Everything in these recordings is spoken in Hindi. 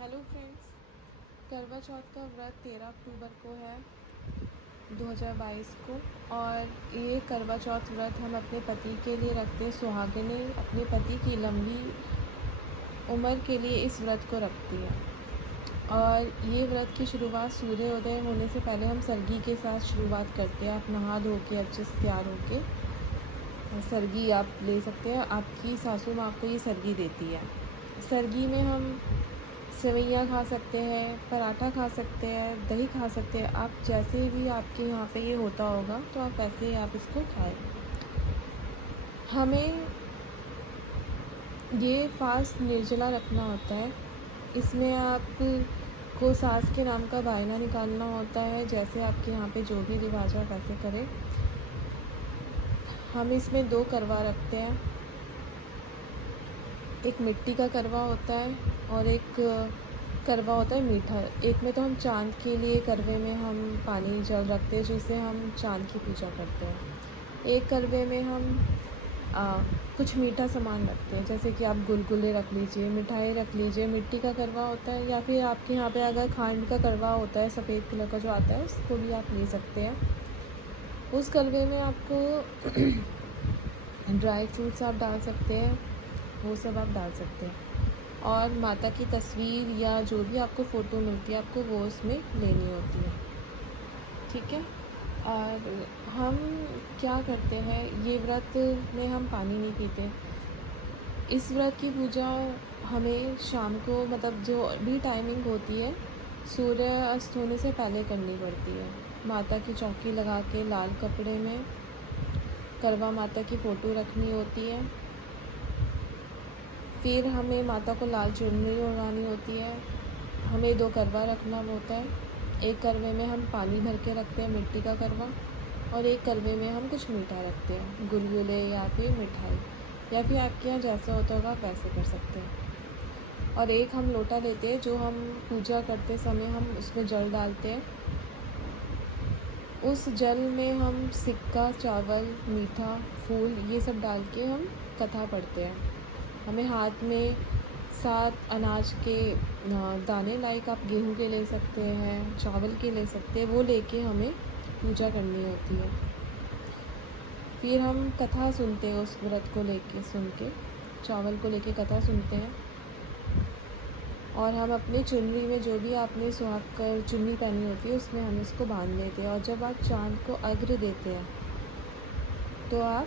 हेलो फ्रेंड्स, करवा चौथ का व्रत 13 अक्टूबर को है 2022 को। और ये करवा चौथ व्रत हम अपने पति के लिए रखते हैं। सुहागिनें अपने पति की लंबी उम्र के लिए इस व्रत को रखती है। और ये व्रत की शुरुआत सूर्योदय होने से पहले हम सरगी के साथ शुरुआत करते हैं। आप नहा धो के अच्छे से तैयार होके सरगी आप ले सकते हैं। आपकी सासू माँ आपको ये सरगी देती है। सरगी में हम सेवइयाँ खा सकते हैं, पराठा खा सकते हैं, दही खा सकते हैं। आप जैसे भी आपके यहाँ पे ये होता होगा तो आप वैसे ही आप इसको खाएं। हमें ये फास्ट निर्जला रखना होता है। इसमें आपको सास के नाम का बायना निकालना होता है। जैसे आपके यहाँ पे जो भी रिवाज है वैसे करें। हम इसमें 2 करवा रखते हैं। एक मिट्टी का करवा होता है और एक करवा होता है मीठा। एक में तो हम चांद के लिए करवे में हम पानी जल रखते हैं, जिससे हम चांद की पूजा करते हैं। एक करवे में हम कुछ मीठा सामान रखते हैं, जैसे कि आप गुलगुले रख लीजिए, मिठाई रख लीजिए। मिट्टी का करवा होता है, या फिर आपके यहाँ पे अगर खांड का करवा होता है सफ़ेद कलर का जो आता है, उसको भी आप ले सकते हैं। उस करवे में आपको ड्राई फ्रूट्स आप डाल सकते हैं, वो सब आप डाल सकते हैं। और माता की तस्वीर या जो भी आपको फ़ोटो मिलती है आपको वो उसमें लेनी होती है, ठीक है। और हम क्या करते हैं, ये व्रत में हम पानी नहीं पीते। इस व्रत की पूजा हमें शाम को, मतलब जो भी टाइमिंग होती है, सूर्य अस्त होने से पहले करनी पड़ती है। माता की चौकी लगा के लाल कपड़े में करवा माता की फ़ोटो रखनी होती है। फिर हमें माता को लाल चुनरी ओढ़ानी होती है। हमें 2 करवा रखना होता है। एक करवे में हम पानी भर के रखते हैं, मिट्टी का करवा, और एक करवे में हम कुछ मीठा रखते हैं, गुलगुले या फिर मिठाई, या फिर आपके यहाँ जैसा होता होगा आप वैसे कर सकते हैं। और एक हम लोटा लेते हैं, जो हम पूजा करते समय हम उसमें जल डालते हैं। उस जल में हम सिक्का, चावल, मीठा, फूल ये सब डाल के हम कथा पढ़ते हैं। हमें हाथ में 7 अनाज के दाने, लाइक आप गेहूं के ले सकते हैं, चावल के ले सकते हैं, वो लेके हमें पूजा करनी होती है। फिर हम कथा सुनते हैं, उस व्रत को लेके सुन के, चावल को लेके कथा सुनते हैं। और हम अपने चुनरी में जो भी आपने सुहाग कर चुन्नी पहनी होती है उसमें हम इसको बांध देते हैं। और जब आप चाँद को अर्घ्य देते हैं तो आप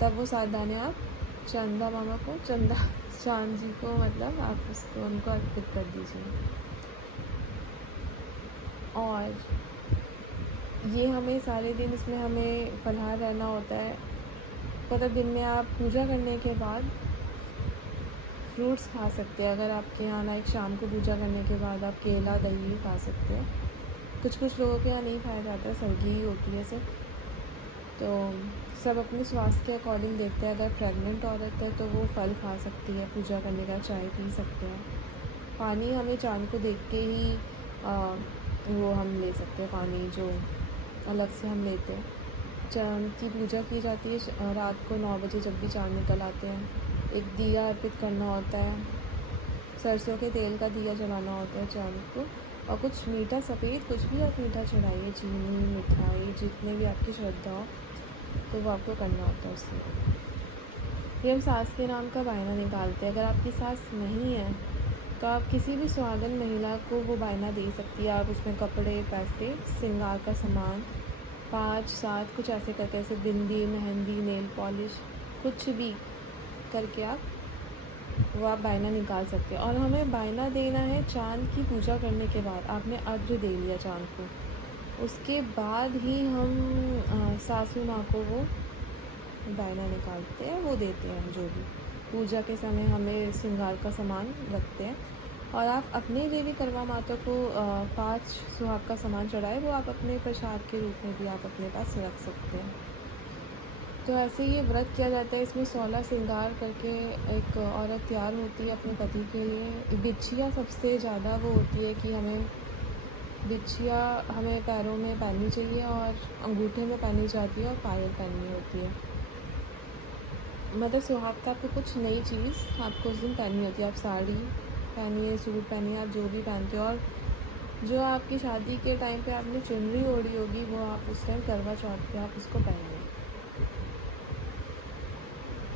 तब वो 7 दाने आप चंदा मामा को, चांद जी को, मतलब आप उसको उनको अर्पित कर दीजिए। और ये हमें सारे दिन इसमें हमें फलाहार रहना होता है। मतलब दिन में आप पूजा करने के बाद फ्रूट्स खा सकते हैं। अगर आपके यहाँ ना, एक शाम को पूजा करने के बाद आप केला, दही खा सकते हैं। कुछ लोगों के यहाँ नहीं खाया जाता, सरगी ही होती है सिर्फ। तो सब अपने स्वास्थ्य के अकॉर्डिंग देखते हैं। अगर प्रेग्नेंट औरत है तो वो फल खा सकती है पूजा करने का, चाय पी सकते हैं। पानी हमें चाँद को देख के ही वो हम ले सकते हैं, पानी जो अलग से हम लेते हैं। चाँद की पूजा की जाती है रात को 9 बजे, जब भी चाँद निकल आते हैं। एक दिया अर्पित करना होता है, सरसों के तेल का दिया जलाना होता है चाँद को। और कुछ मीठा, सफ़ेद कुछ भी आप मीठा चढ़ाइए, चीनी, मिठाई, जितने भी आपकी श्रद्धा हो, तो वो आपको करना होता है उसमें। ये हम सास के नाम का बायना निकालते हैं। अगर आपकी सास नहीं है तो आप किसी भी सुहागन महिला को वो बायना दे सकती है। आप उसमें कपड़े, पैसे, श्रृंगार का सामान 5-7 कुछ ऐसे करके, ऐसे बिंदी, मेहंदी, नेल पॉलिश, कुछ भी करके आप वो आप बायना निकाल सकते हैं। और हमें बायना देना है चाँद की पूजा करने के बाद। आपने अर्घ्य दे लिया चाँद को, उसके बाद ही हम सासू माँ को वो बायना निकालते हैं, वो देते हैं। जो भी पूजा के समय हमें श्रृंगार का सामान रखते हैं। और आप अपने लिए भी करवा माता को 5 सुहाग का सामान चढ़ाए, वो आप अपने प्रसाद के रूप में भी आप अपने पास रख सकते हैं। तो ऐसे ये व्रत किया जाता है। इसमें 16 श्रृंगार करके एक औरत तैयार होती है अपने पति के लिए। बिछिया सबसे ज़्यादा वो होती है कि हमें बिछिया हमें पैरों में पहननी चाहिए, और अंगूठे में पहनी जाती है, और पायल पहननी होती है। मतलब सुहाग का आपको कुछ नई चीज़ आपको उस दिन पहननी होती है। आप साड़ी पहनिए, सूट पहनिए, आप जो भी पहनते हो। और जो आपकी शादी के टाइम पे आपने चुनरी ओढ़ी होगी वो आप उस टाइम करवा चौथ पे आप उसको पहनिए।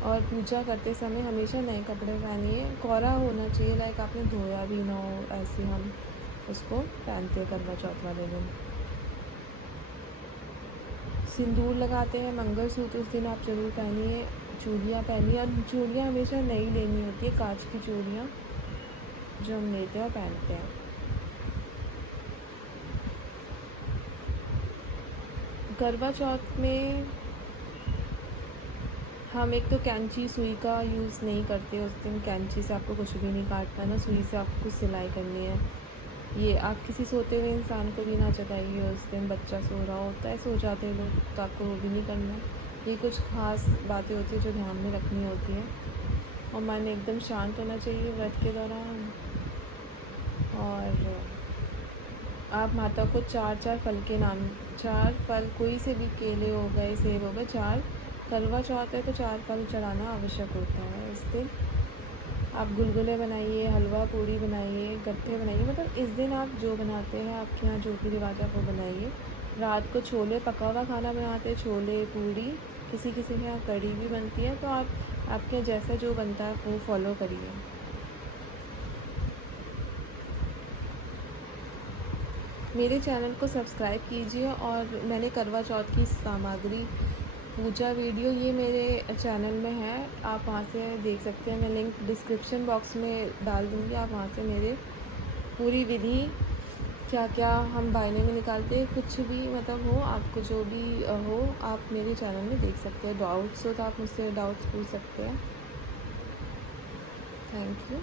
और पूजा करते समय हमेशा नए कपड़े पहनिए। कोरा होना चाहिए, लाइक आपने धोया भी ना हो, ऐसे हम उसको पहनते हैं करवा चौथ वाले दिन। सिंदूर लगाते हैं, मंगलसूत्र उस दिन आप ज़रूर पहनिए। चूड़ियाँ पहनिए, और चूड़ियाँ हमेशा नई लेनी होती है, कांच की चूड़ियाँ जो हम लेते हैं और पहनते हैं। करवा चौथ में हम एक तो कैंची सुई का यूज़ नहीं करते उस दिन। कैंची से आपको कुछ भी नहीं काटना, ना सुई से आपको कुछ सिलाई करनी है। ये आप किसी सोते हुए इंसान को भी ना जगाइए उस दिन। बच्चा सो रहा होता है, सो जाते हैं लोग, तो आपको वो भी नहीं करना। ये कुछ ख़ास बातें होती हैं जो ध्यान में रखनी होती हैं। और मन एकदम शांत होना चाहिए व्रत के दौरान। और आप माता को 4 फल के नाम, 4 फल, कोई से भी, केले हो गए, सेब हो गए, 4, करवा चौथ है तो 4 फल चढ़ाना आवश्यक होता है इस दिन। आप गुलगुले बनाइए, हलवा पूड़ी बनाइए, गट्ठे बनाइए, मतलब इस दिन आप जो बनाते हैं, आपके यहाँ जो भी रिवाज है वो बनाइए। रात को छोले, पका हुआ खाना बनाते हैं, छोले पूड़ी, किसी किसी के यहाँ कढ़ी भी बनती है, तो आप आपके यहाँ जैसा जो बनता है वो फॉलो करिए। मेरे चैनल को सब्सक्राइब कीजिए। और मैंने करवा चौथ की सामग्री, पूजा वीडियो, ये मेरे चैनल में है, आप वहाँ से देख सकते हैं। मैं लिंक डिस्क्रिप्शन बॉक्स में डाल दूँगी, आप वहाँ से मेरे पूरी विधि, क्या क्या हम बायने में निकालते हैं, कुछ भी मतलब हो, आपको जो भी हो, आप मेरे चैनल में देख सकते हैं। डाउट्स हो तो आप मुझसे डाउट्स पूछ सकते हैं। Thank you.